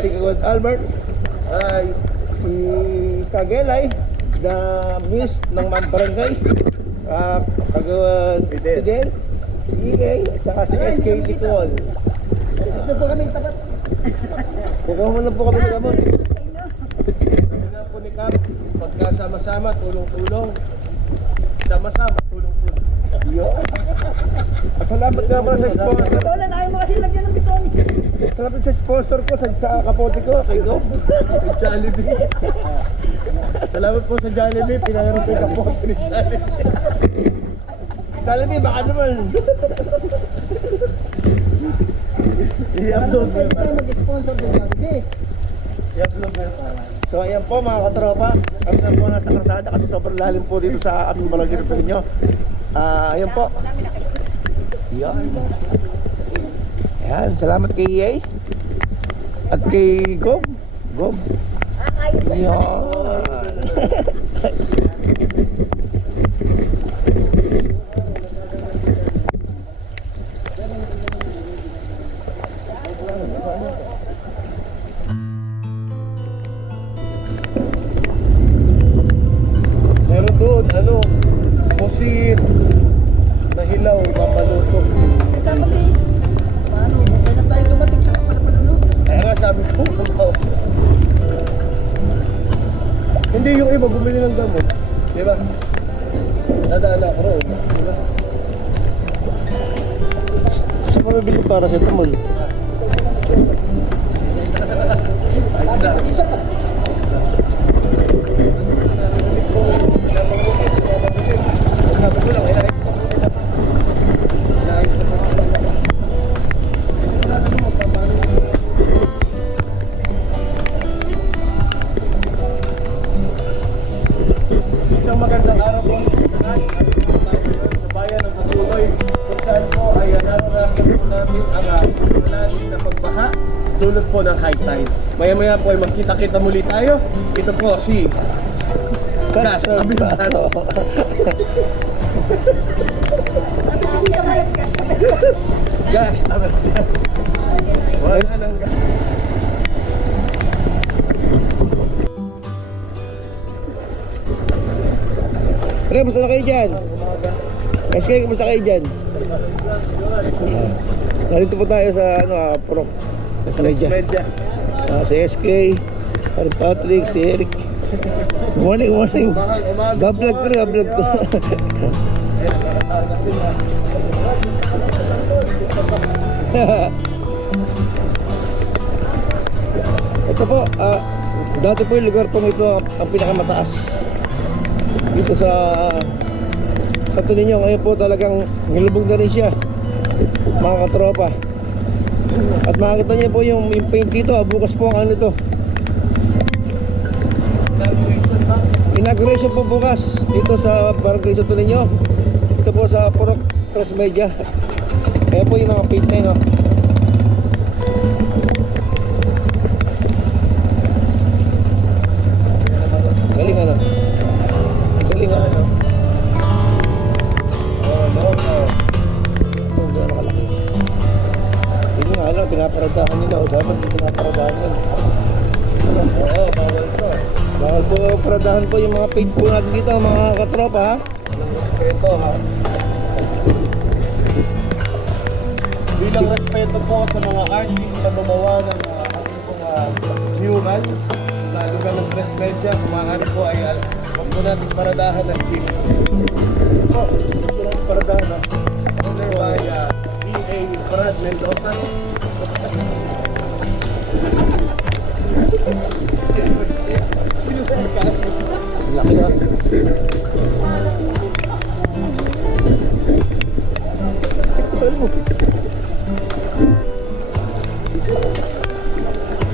si Kagawad Albert, si Kagelay, the Muse ng Mambarangay, Kagawad Fidel, si EA, at saka si SK Nicole. Ito po kami tapat. Kagawad na po kami ng gamot. Kami na po ni Cap, pagkasama-sama, tulong-tulong. Sama-sama, tulong-tulong. Salamat nga pala sa sponsor. Tolan, ayaw mo kasi lagyan ng bitonis. Salamat sa sponsor ko, sa kapote ko, kay Dom, kay Jollibee. Salamat po sa Jollibee, pinangarap ko yung kapote ni Jollibee. Jollibee, baka naman. I-upload mo yun. Mag-sponsor din kami. I-upload mo yun. So ayan po mga katropa, kami na po nasa karsada kasi sobrang lalim po dito sa aming balagay sa tingin nyo. Ayan po. Yan. Ayan, salamat kay EA at kay Gob. Gob. Yan. Meron doon, pusit na hilaw, papaluto. Dapat eh. Paano? Kailan tayo dumating sa pala-palaluto? Kaya nga sabi ko, hindi yung iba bumili ng gamot. Di ba? Nadaan ako rin. Di ba? Saan ka mabili para sa tamol? Isa pa. Isang magandang araw po sa bayan ng Katuloy, kung saan po ay naranasan po natin ang malalim na pagbaha dulot po ng high tide. Maya-maya po ay magkita-kita muli tayo. Ito po si Gas Abinado. Gas Abinado. Wala nang gas. Pre, musta na kayo dyan? SK, kumusta kayo dyan? Narito po tayo sa Purok sa Medya. Si SK, Harry Patrick, si Eric. Morning, morning. Gablog ko, gablog ko. Ito po, dati po yung lugar pong ito ang pinakamataas dito sa tingin nyo. Ngayon po talagang nilubog na rin siya mga katropa, at makikita nyo po yung paint dito. Bukas po ang ito, inauguration po bukas dito sa barangay sa tingin nyo. Ito po sa Purok Tres Media. Kaya po yung mga paint na yun, galing galing gano'n kalaki. Hindi nga alam, pinaparadahan nila o dapat pinaparadahan nila. Oo, bawal po. Bawal po paradahan po yung mga paint po natin dito mga katropa, ha? Walang respeto, ha? Bilang respeto po sa mga artists na gumawa ng mural sa lugar ng Tres Media, kung maaari po ay huwag po natin paradahan ng jeep. Po, huwag po natin paradahan, ha? Under by EA Brad Mendoza. Laki na.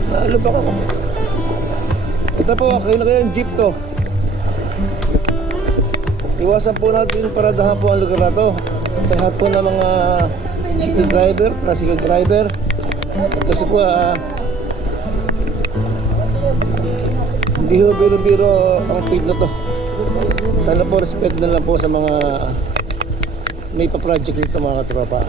Naalab ako. Ito po, kayo na kayo yung jeep to. Iwasan po natin paradahan po ang lugar na to. Lahat po ng mga jeep driver, tricycle driver. Kasi po hindi ho biro-biro ang feed na to. Sana po respect na lang po sa mga may pa-project nito mga katropa.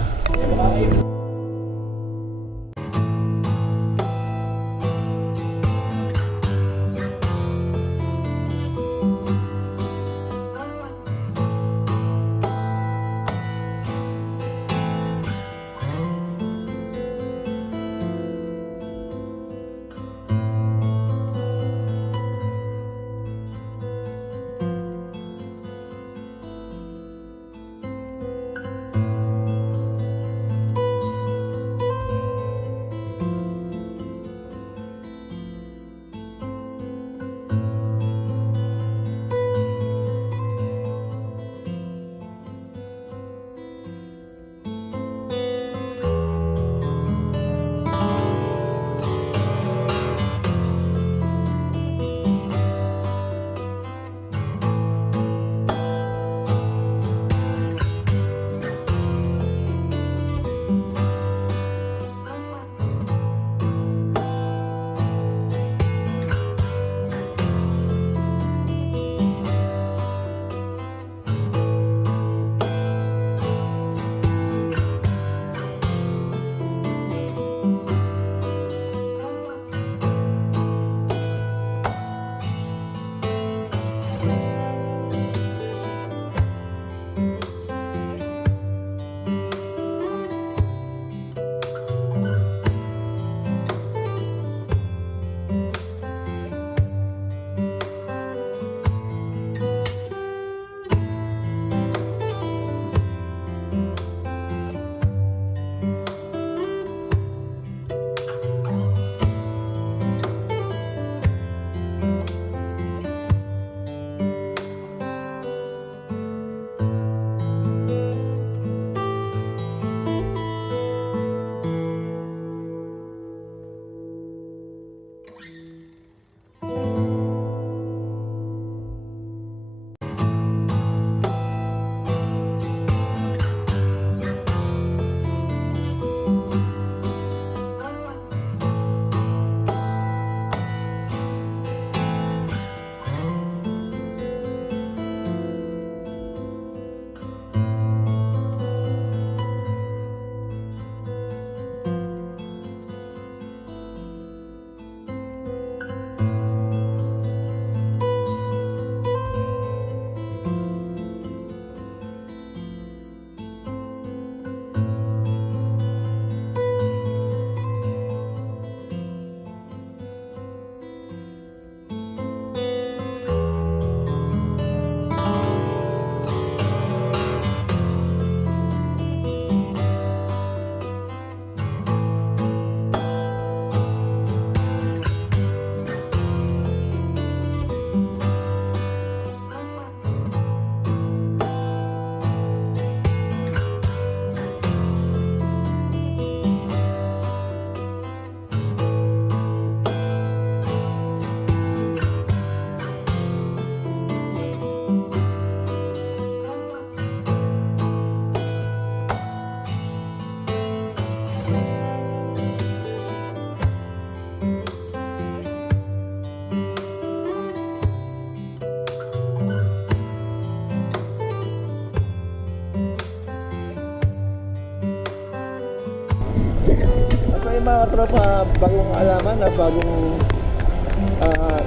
mga katropa, bagong alaman na bagong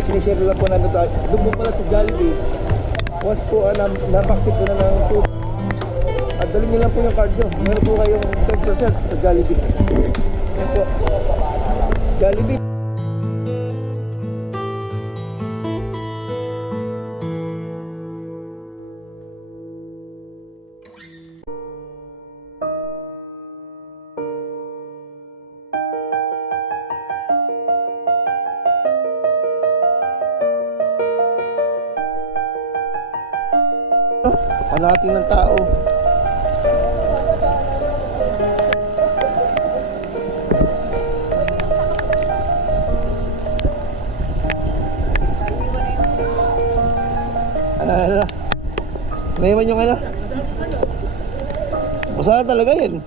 sinishare lang po natin ito. Doon po pala sa Jollibee. Once po napaksit po na ng tube. At dalhin niyo lang po yung card nyo. Meron po kayong 10% sa Jollibee. Yan po. Jollibee. Palating ng tao. Ano? Naiwan yung ano? Masaya talaga yun.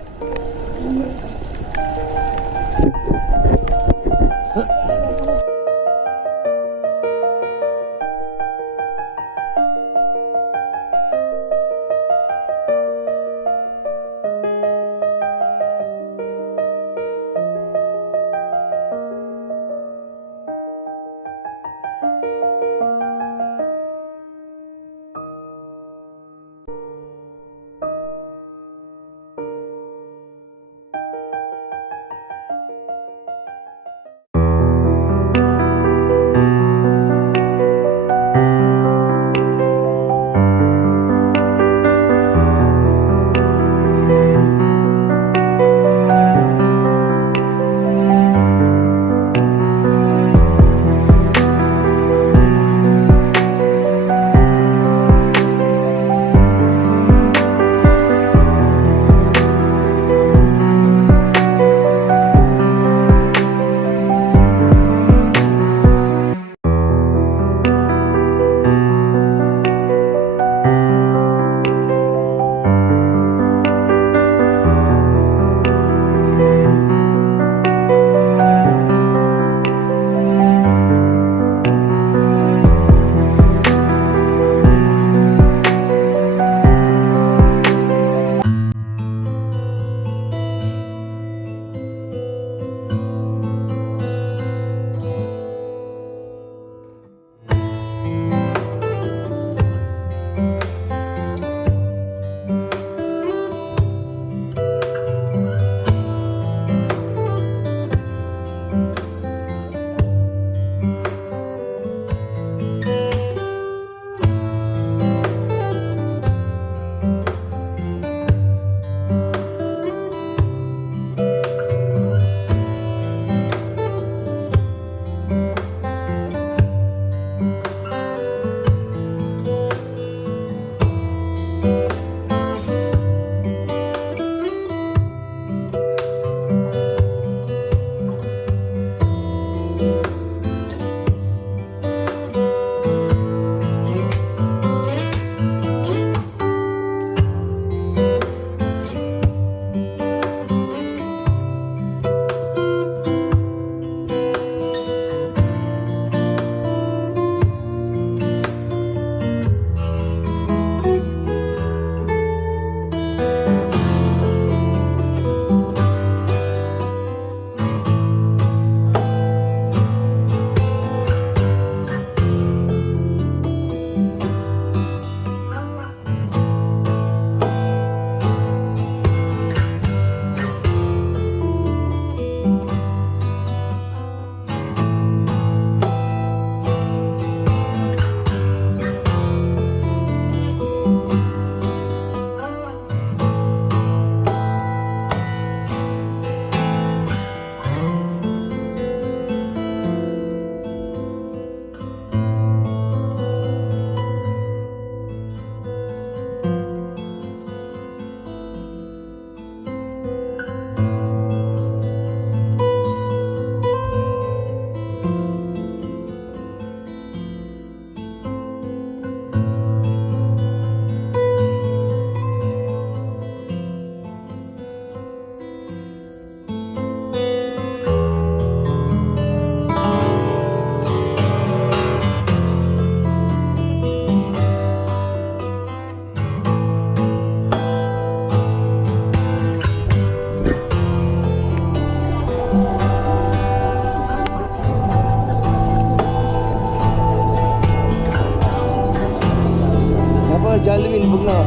Jollibee, libog na.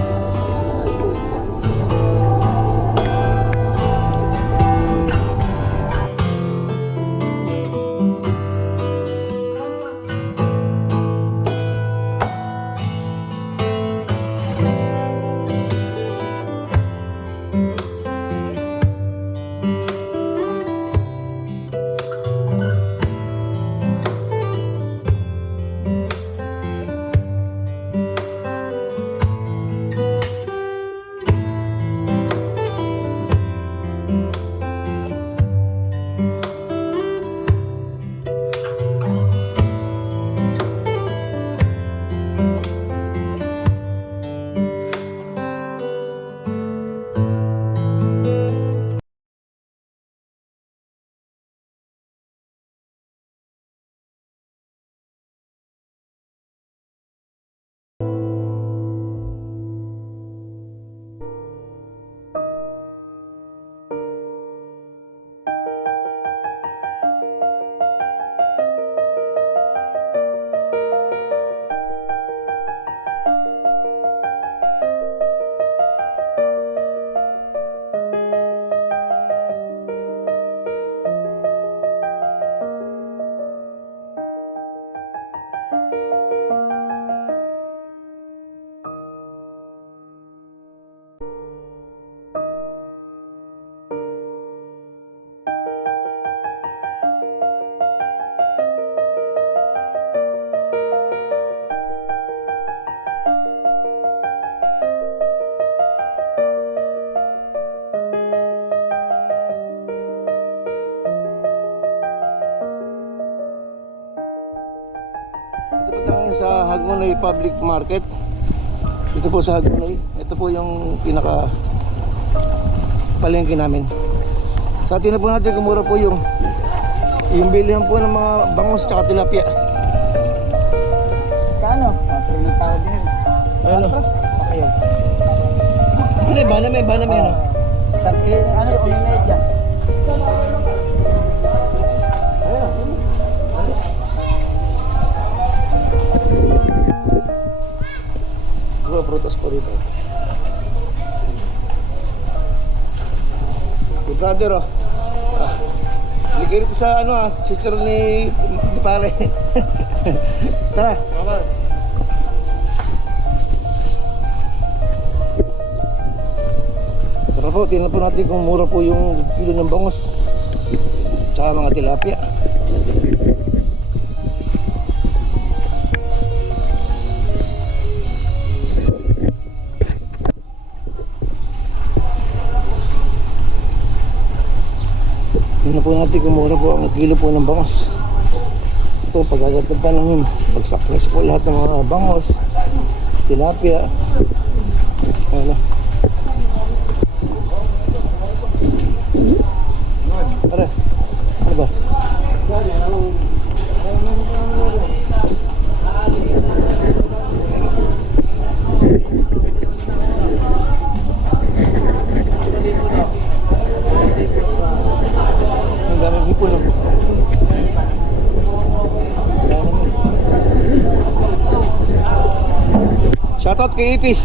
Dito po tayo sa Hagonoy Public Market. Dito po sa Hagonoy. Ito po yung pinaka palengke namin. Sa atin na po natin kumura po yung bilihan po ng mga bangos tsaka tilapia. Kano? 3 tao din. Ano? Kayo. Ano, baname ano? Ano, unimedya. Mga prutas po rito. Yung brother oh. Ligay rito sa ano si Chiro ni Pare. Tara. Tara po, tingnan po natin kung mura po yung kilo ng bangos. Tsaka mga tilapia. Tingnan po natin kung mura po ang kilo po ng bangos. Ito, pagkagad ng yun, bagsak na po lahat ng mga bangos, tilapia. Ano? Tara, ano ba? Ang daming hipon oh. Shoutout kay Ipis.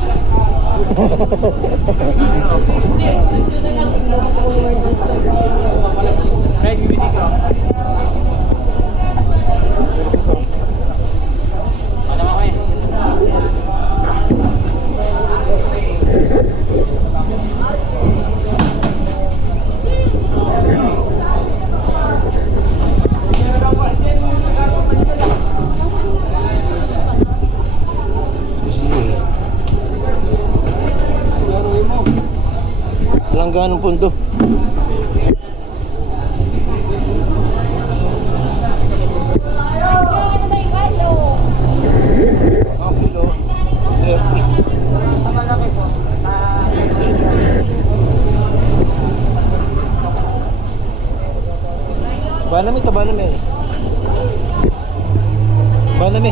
Langganong pundo. Banami ta banami. Banami.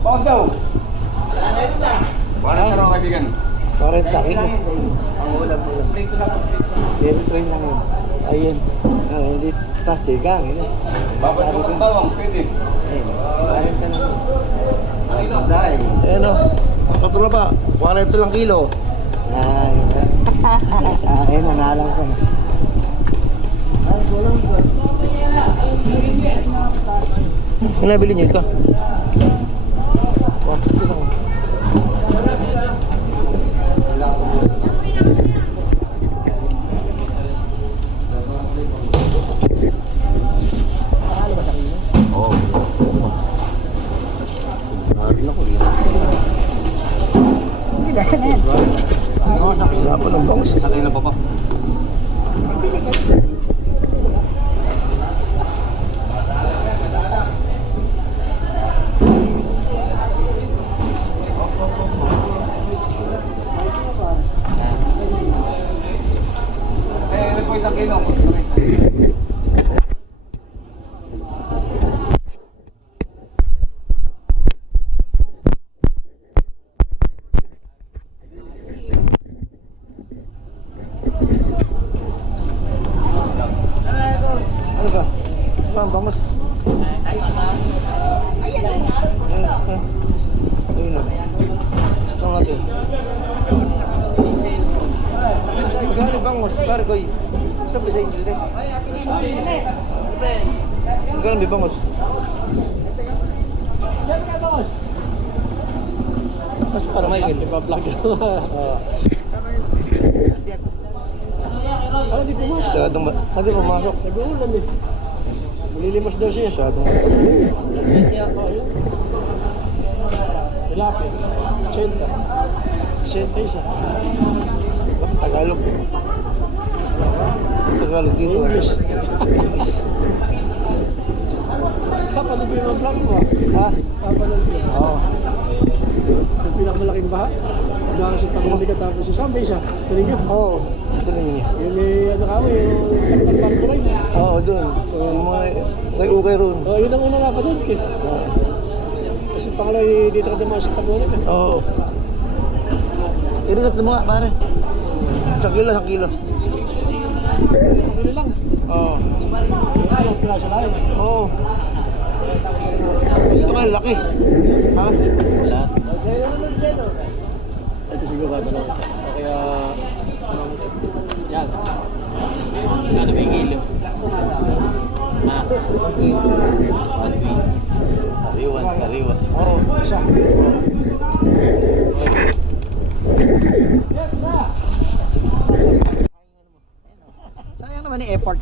Bakit daw? Bakit ka raw kaibigan? 40 kilo. Ang ulam-ulam. Dairy train lang yun. Ayun. Hindi tasigang. Bakit mo kang bawang? Pwede. Ayun. 40 lang. Ay, dahil. Ayan o. Ang katula ba? 40 lang kilo. Ayun, nanalang ko na. Ay, kulang ko. Ano nabili niyo ito? 40 lang. Oo. Narin ako eh. Hindi na yan. Wala pa ng bangus. Sakay na pa pa. Ano po isang kilo? Ano ba? Ang bangus. Ayun o. Ito natin. Magkano bangus? Pare ko isang bisa yung dito. Magkano may bangus? Mas para may ipa-vlog. Hindi pumasok. Hindi pumasok. Nag-uulan eh. Malilimas daw siya. Masyadong. Tilapia. 80. 80 isa. Tagalog. Tagalog dito. English. Kapanood mo yung vlog mo. Ha? Kapanood mo. Oo. Yung pinakamalaking baha. Dahil sa Tagumali ka tapos sa Sambay isa. Tuloy nyo? Oo. Tuloy nyo. Yung may ano kami, yung pagpagpagpagpag. Oo, doon. Yung mga nag-ukay roon. Oo, yun ang una nga pa doon. Kasi pangalay dito ka naman sa Tagumali ka. Oo. Irinap na mga pare. 1 kilo, 1 kilo. 1 kilo lang? Oo. Anong klase lang? Oo. Ito ka laki. Ha? Wala. Ito siguro ba ito lang. Kaya, yan. Ano ba yung kilo? Ha? Sariwa. Oo, isa. Sayang naman yung effort.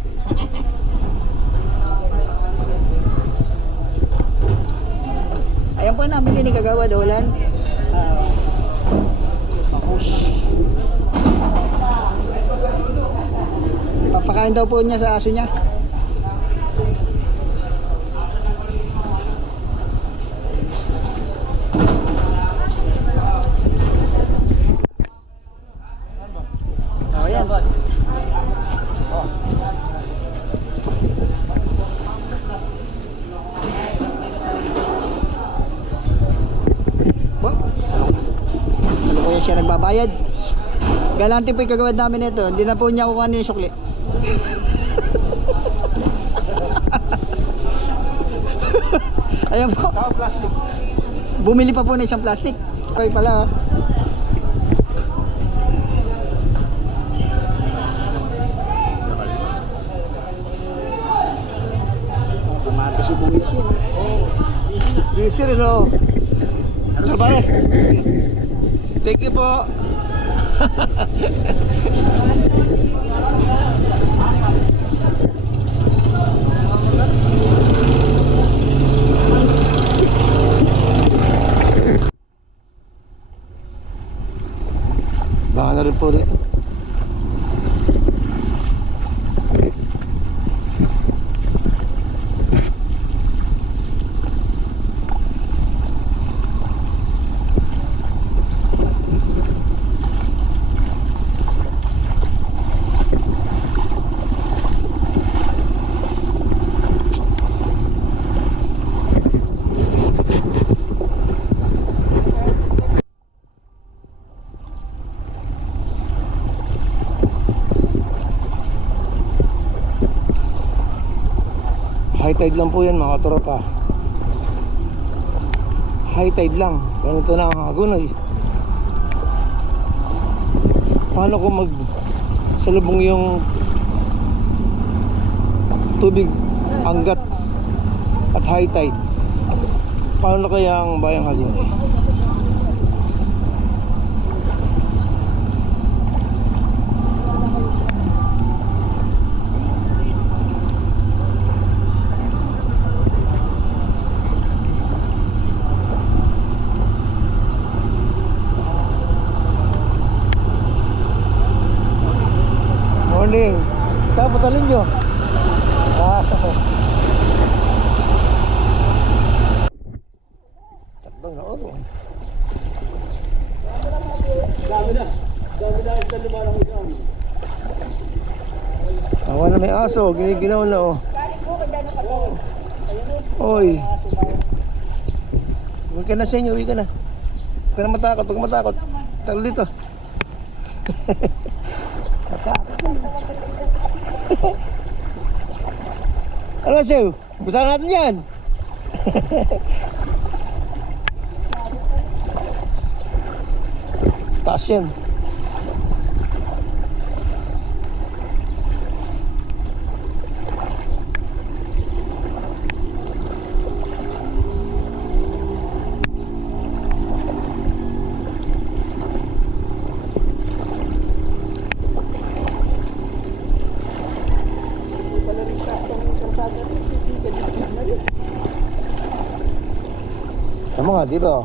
Ayan po nabili ni Kagawad Olan. Papakain daw po niya sa aso niya. Oh, yan. Ano kaya siya nagbabayad? Galante po yung Kagawad namin ito. Hindi na po niya kukuha ni sukli. Ayan po. Bumili pa po na isang plastic. Okay pala. Kamatis si Buyas yun. Busy rin o. Ano pare? Thank you po. Baka na rin po rito. High tide lang po yan mga tropa. High tide lang. Ganito na ang Hagonoy. Paano kung salubong yung tubig anggat at high tide? Paano na kaya ang bayang Hagonoy? Morning. Saan patalin nyo? Takbang na ako. Dami na sa lumarang isang. Tawa na may aso. Giniginaw na oh. Oy. Uwi ka na sa inyo. Uwi ka na. Huwag ka na matakot. Huwag matakot. Tagal dito. Ano siya? Busan natin yan. Taas yan. Tama nga, di ba?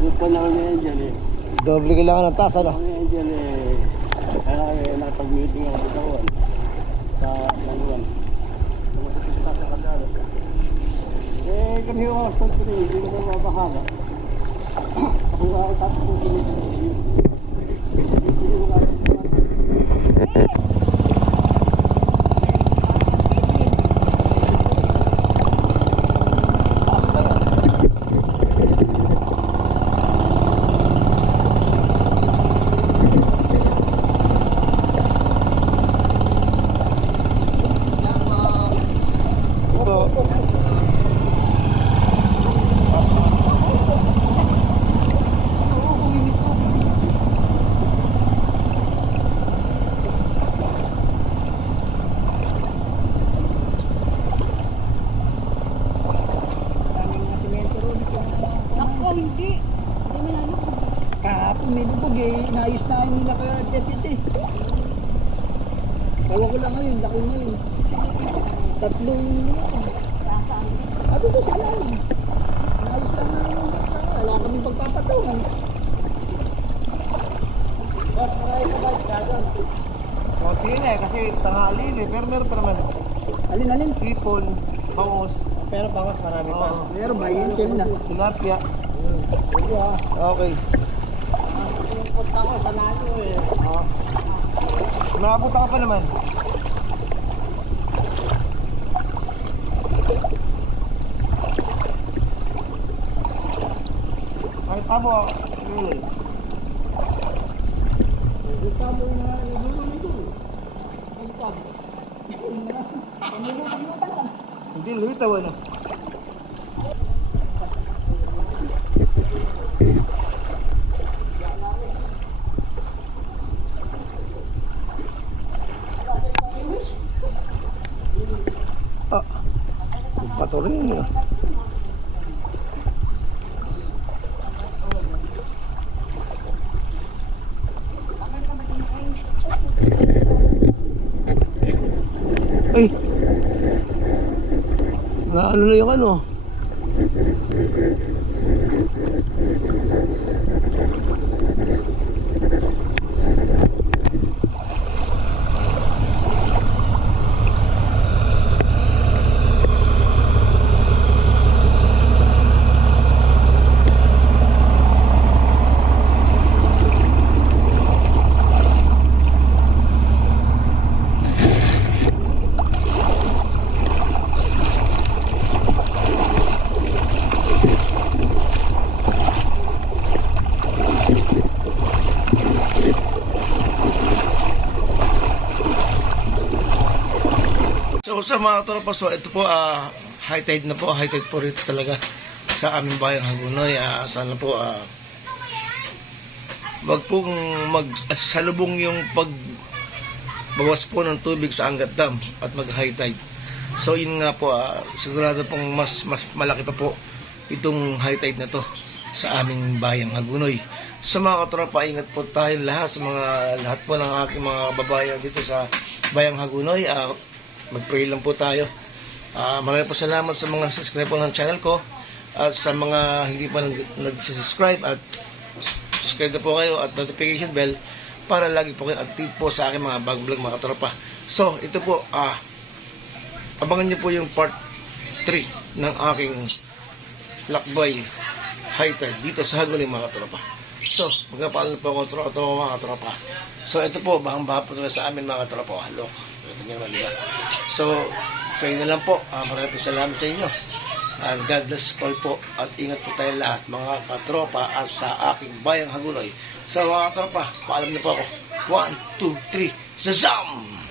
Yung panahon na yan dyan eh. Doble kailangan ng taas, ano? Panahon na yan dyan eh. Kaya nakapag-meeting ako sa kawan. Sa Languan. Sa Kandalo. Eh, kami yung mga stand ko rin. Hindi ko na mabahala. Ako nga ako tapos kong pinitang. Hindi ko nga May bubog eh, inayos na nila kaya deputy. Tawa ko lang ngayon, laki ngayon. Tatlong doon sa lalim. Inayos lang na yun. Wala kaming pagpapatungan. Konti na eh, kasi tanghali eh. Pero meron pa naman. Alin? Hipon, bangos. Pero bangas marami pa. Meron ba? Yan sell na. Tilapia. Okay. Punta ko sa lalo eh. Makapunta ka pa naman. Ay, tamo ako. Hindi, lumitaw na. Pato rin yun. Ay! Ano na yung ano? So sa mga tropa, so ito po high tide na po, high tide po rito talaga sa aming bayang Hagonoy. Sana po wag pong magsalubong yung pagbawas po ng tubig sa Angat Dam at mag high tide. So yun nga po, sigurado pong mas malaki pa po itong high tide na to sa aming bayang Hagonoy. Sa mga katropa, ingat po tayo lahat, sa lahat po ng aking mga babayan dito sa bayang Hagonoy. Mag-pray lang po tayo. Maraming po salamat sa mga subscribe po ng channel ko at sa mga hindi pa nag-subscribe, at subscribe na po kayo at notification bell para lagi po kayo active po sa aking mga bagong vlog, mga katropa. So ito po, abangan niyo po yung part 3 ng aking lakbay high tide dito sa Hagonoy, mga katropa. So magkapaalam po ako mga katropa. So ito po, bahang-baha po sa amin, mga katropa. Halok, ito niyo naman diba? So kayo na lang po. Maraming salamat sa inyo. And God bless all po. At ingat po tayo lahat, mga katropa, at sa aking bayang Hagonoy. So mga katropa, paalam na po ako. 1, 2, 3, Shazam!